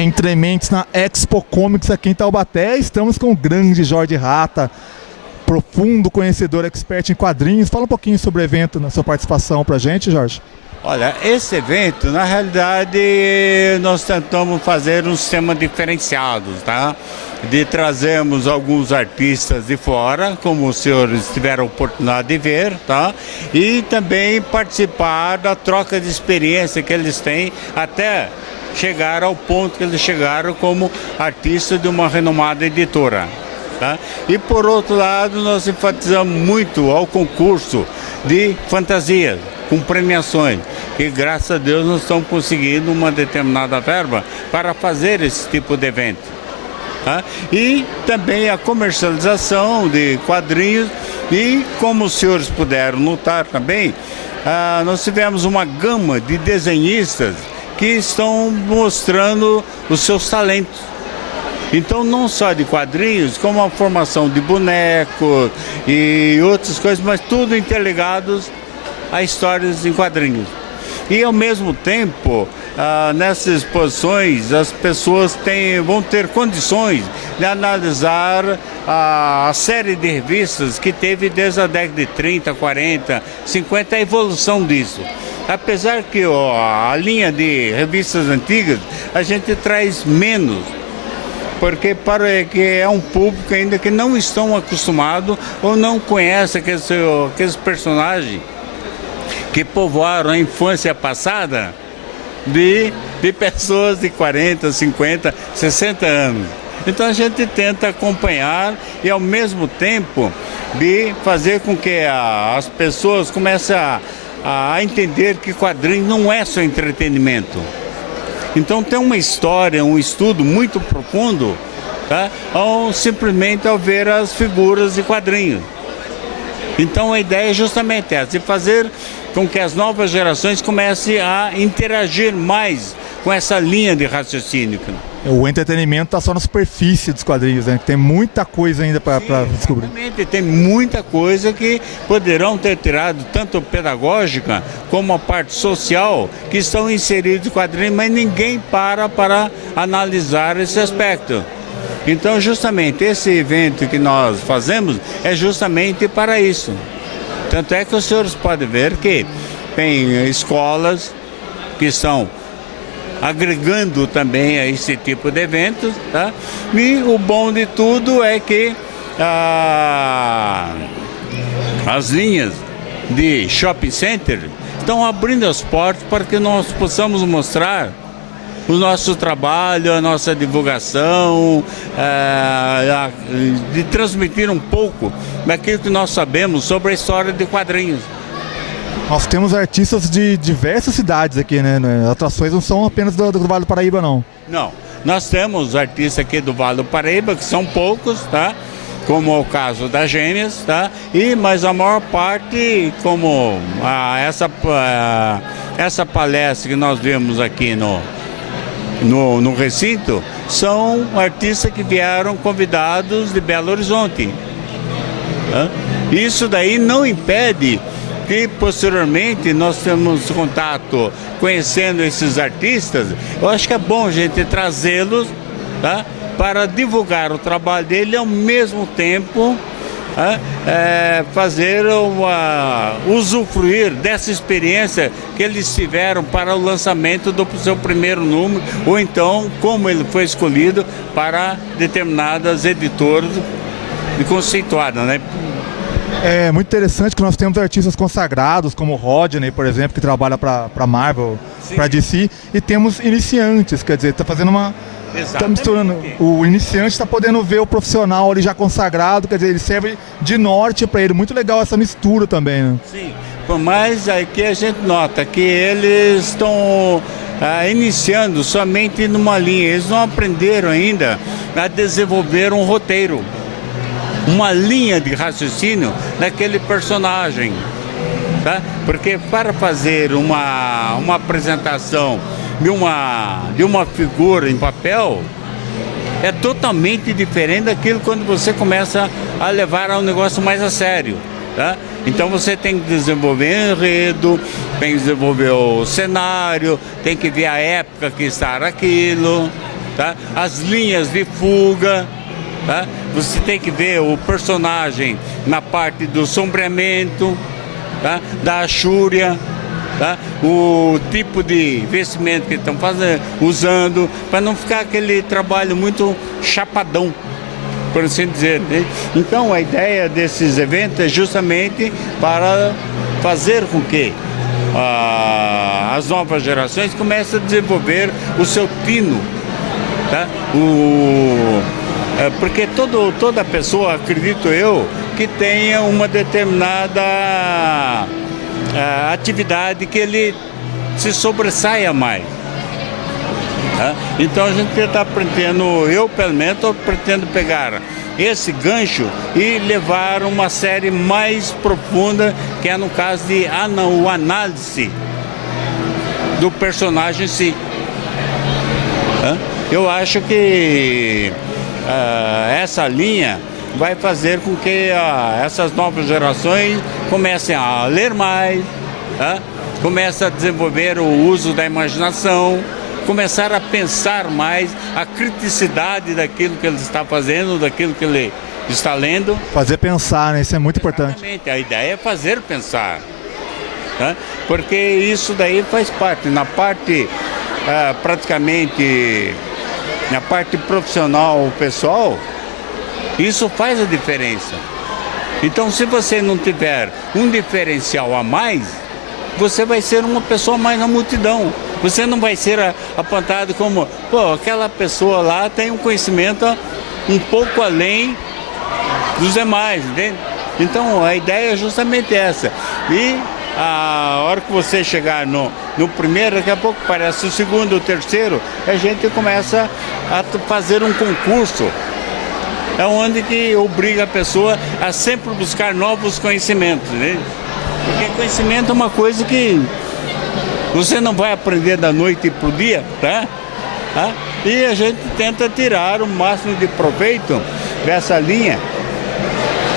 Entre mentes na Expo Comics aqui em Taubaté, estamos com o grande Jorge Rata, profundo conhecedor, expert em quadrinhos. Fala um pouquinho sobre o evento, na sua participação pra gente, Jorge. Olha, esse evento, na realidade, nós tentamos fazer um sistema diferenciado, tá? De trazermos alguns artistas de fora, como os senhores tiveram a oportunidade de ver, tá? E também participar da troca de experiência que eles têm até chegar ao ponto que eles chegaram como artistas de uma renomada editora. Tá? E por outro lado, nós enfatizamos muito ao concurso de fantasia, com premiações, que graças a Deus nós estamos conseguindo uma determinada verba para fazer esse tipo de evento. Tá? E também a comercialização de quadrinhos e, como os senhores puderam notar também, nós tivemos uma gama de desenhistas que estão mostrando os seus talentos. Então, não só de quadrinhos, como a formação de bonecos e outras coisas, mas tudo interligados a histórias em quadrinhos. E, ao mesmo tempo, nessas exposições, as pessoas vão ter condições de analisar a série de revistas que teve desde a década de 30, 40, 50, a evolução disso. Apesar que a linha de revistas antigas, a gente traz menos, porque que é um público ainda que não estão acostumados ou não conhece aqueles personagens que povoaram a infância passada de pessoas de 40, 50, 60 anos. Então a gente tenta acompanhar e ao mesmo tempo de fazer com que as pessoas comecem a entender que quadrinhos não é só entretenimento. Então tem uma história, um estudo muito profundo, tá? Ou simplesmente ao ver as figuras de quadrinhos. Então a ideia é justamente essa, de fazer com que as novas gerações comecem a interagir mais com essa linha de raciocínio. O entretenimento está só na superfície dos quadrinhos, né? Tem muita coisa ainda para descobrir. Exatamente, tem muita coisa que poderão ter tirado, tanto pedagógica como a parte social, que estão inseridos em quadrinhos, mas ninguém para analisar esse aspecto. Então, justamente, esse evento que nós fazemos é justamente para isso. Tanto é que os senhores podem ver que tem escolas que estão agregando também a esse tipo de eventos, tá? E o bom de tudo é que as linhas de shopping center estão abrindo as portas para que nós possamos mostrar o nosso trabalho, a nossa divulgação, de transmitir um pouco daquilo que nós sabemos sobre a história de quadrinhos. Nós temos artistas de diversas cidades aqui, né? As atrações não são apenas do Vale do Paraíba, não. Não, nós temos artistas aqui do Vale do Paraíba, que são poucos, tá? Como é o caso das Gêmeas, tá? Mas a maior parte, como essa palestra que nós vemos aqui no recinto, são artistas que vieram convidados de Belo Horizonte. Tá? Isso daí não impede que posteriormente nós temos contato conhecendo esses artistas. Eu acho que é bom a gente trazê-los, tá? Para divulgar o trabalho dele e ao mesmo tempo fazer usufruir dessa experiência que eles tiveram para o lançamento do seu primeiro número, ou então como ele foi escolhido para determinadas editoras conceituadas, né? É muito interessante que nós temos artistas consagrados, como o Rodney, por exemplo, que trabalha para Marvel, para DC, e temos iniciantes, quer dizer, está fazendo uma... Está misturando. O iniciante está podendo ver o profissional ali já consagrado, quer dizer, ele serve de norte para ele. Muito legal essa mistura também, né? Sim, mas aqui a gente nota que eles estão iniciando somente numa linha, eles não aprenderam ainda a desenvolver um roteiro, uma linha de raciocínio daquele personagem, tá? Porque para fazer uma apresentação de uma figura em papel é totalmente diferente daquilo quando você começa a levar um negócio mais a sério, tá? Então você tem que desenvolver enredo, tem que desenvolver o cenário, tem que ver a época que está aquilo, tá? As linhas de fuga, tá? Você tem que ver o personagem na parte do sombreamento, tá? Da achúria, tá? O tipo de vestimento que estão usando, para não ficar aquele trabalho muito chapadão, por assim dizer, né? Então a ideia desses eventos é justamente para fazer com que as novas gerações comecem a desenvolver o seu tino, tá? Porque toda pessoa, acredito eu, que tenha uma determinada atividade que ele se sobressaia mais. Tá? Então a gente está pretendendo, eu pelo menos pretendo pegar esse gancho e levar uma série mais profunda, que é no caso de o análise do personagem em si. Tá? Eu acho que essa linha vai fazer com que essas novas gerações comecem a ler mais, tá? Comecem a desenvolver o uso da imaginação, começar a pensar mais a criticidade daquilo que ele está fazendo, daquilo que ele está lendo. Fazer pensar, né? Isso é muito importante. Exatamente. A ideia é fazer pensar, tá? Porque isso daí faz parte, na parte praticamente, na parte profissional, pessoal, isso faz a diferença. Então, se você não tiver um diferencial a mais, você vai ser uma pessoa mais na multidão. Você não vai ser apontado como, pô, aquela pessoa lá tem um conhecimento um pouco além dos demais, entende? Então, a ideia é justamente essa. E a hora que você chegar no primeiro, daqui a pouco parece o segundo, o terceiro, a gente começa a fazer um concurso. É onde que obriga a pessoa a sempre buscar novos conhecimentos, né? Porque conhecimento é uma coisa que você não vai aprender da noite para o dia, tá? E a gente tenta tirar o máximo de proveito dessa linha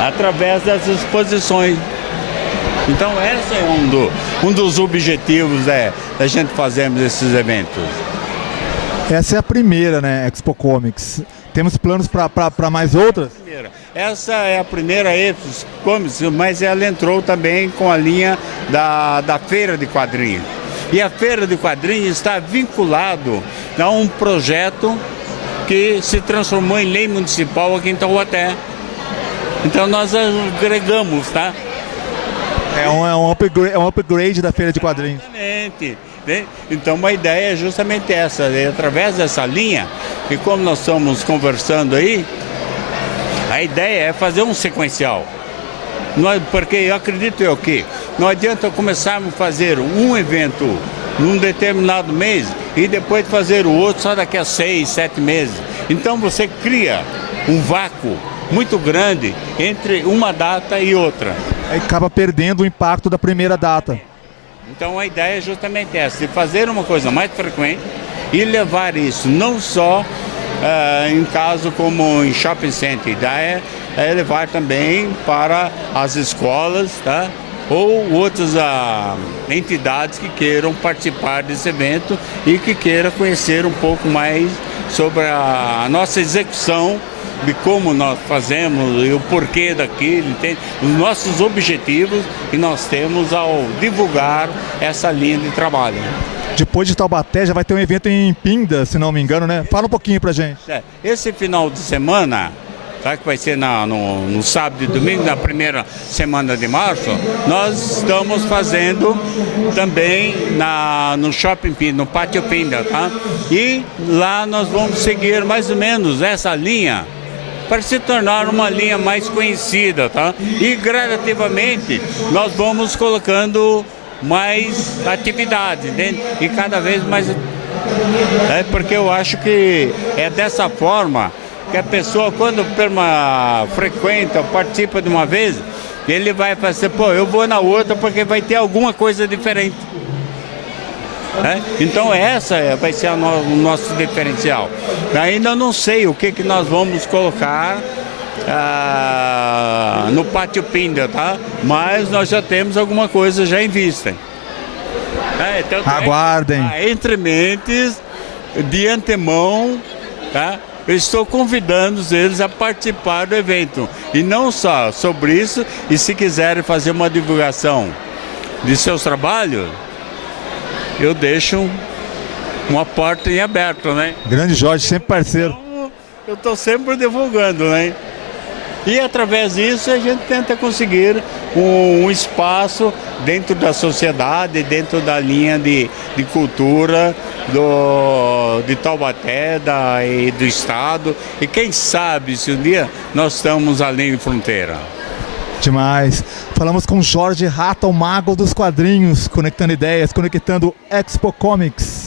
através das exposições. Então esse é um dos objetivos da gente fazermos esses eventos. Essa é a primeira, né, Expo Comics. Temos planos para mais outras? Essa é a primeira Expo Comics, mas ela entrou também com a linha da Feira de Quadrinhos. E a Feira de Quadrinhos está vinculado a um projeto que se transformou em lei municipal aqui em Taubaté. Então nós agregamos, tá? É um upgrade da Feira de Quadrinhos. Exatamente. Né? Então a ideia é justamente essa, através dessa linha, e como nós estamos conversando aí, a ideia é fazer um sequencial. Porque eu acredito que não adianta começarmos a fazer um evento num determinado mês e depois fazer o outro só daqui a 6, 7 meses. Então você cria um vácuo muito grande entre uma data e outra. Aí acaba perdendo o impacto da primeira data. Então a ideia é justamente essa, de fazer uma coisa mais frequente e levar isso não só em caso como em shopping center. A ideia é levar também para as escolas, tá? Ou outras entidades que queiram participar desse evento e que queiram conhecer um pouco mais sobre a nossa execução, de como nós fazemos e o porquê daquilo, entende? Os nossos objetivos que nós temos ao divulgar essa linha de trabalho. Depois de Taubaté já vai ter um evento em Pinda, se não me engano, né? Fala um pouquinho pra gente. Esse final de semana, tá, que vai ser no sábado e domingo, na primeira semana de março, nós estamos fazendo também no Shopping Pinda, no Pátio Pinda, tá? E lá nós vamos seguir mais ou menos essa linha para se tornar uma linha mais conhecida, tá? E gradativamente nós vamos colocando mais atividades, entende? E cada vez mais, porque eu acho que é dessa forma que a pessoa, quando frequenta, participa de uma vez, ele vai fazer, pô, eu vou na outra porque vai ter alguma coisa diferente. Então essa vai ser o nosso diferencial. Ainda não sei o que nós vamos colocar no Pátio Pinda, tá? Mas nós já temos alguma coisa já em vista. Aguardem. Entre mentes, de antemão, tá? Eu estou convidando eles a participar do evento. E não só sobre isso, e se quiserem fazer uma divulgação de seus trabalhos, eu deixo uma porta em aberto, né? Grande Jorge, sempre parceiro. Então, eu estou sempre divulgando, né? E através disso a gente tenta conseguir um espaço dentro da sociedade, dentro da linha de cultura de Taubaté e do estado. E quem sabe se um dia nós estamos além de fronteira. Demais. Falamos com Jorge Rata, o mago dos quadrinhos, conectando ideias, conectando Expo Comics.